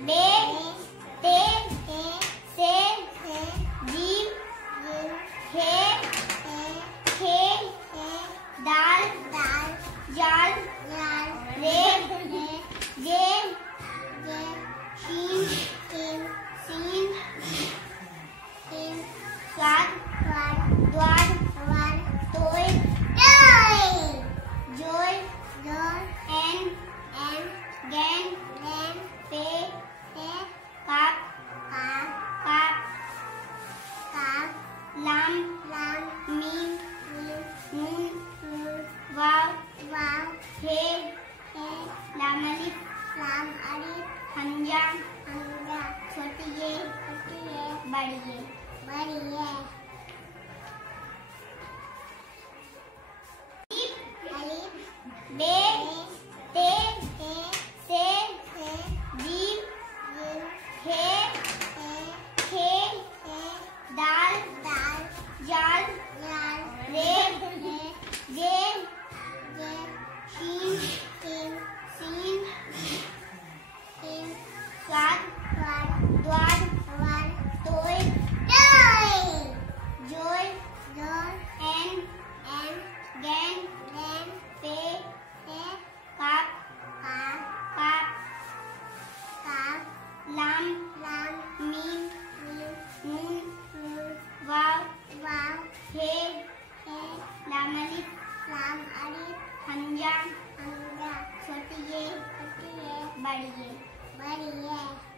बे, ते, से, जीव, खे, दाल, जाल, रे, जे, शीन, सीन, स्वाद, द्वार, तोय, जोय, एन, गैन, पे, काप, लाम, मीम, नून, वाव, हे, लामलिफ, हमजा, छोटी ये, बड़ी ये। बे, ते, से, जीव, खे, दाल, जाल, रे, जे, शीन, स्वाद, द्वार, तोय, जोय, एन, गैन, पे, काप, लाम, मीम, नून, वाव, हे, लामलिफ, हमजा, छोटी ये, बड़ी ये।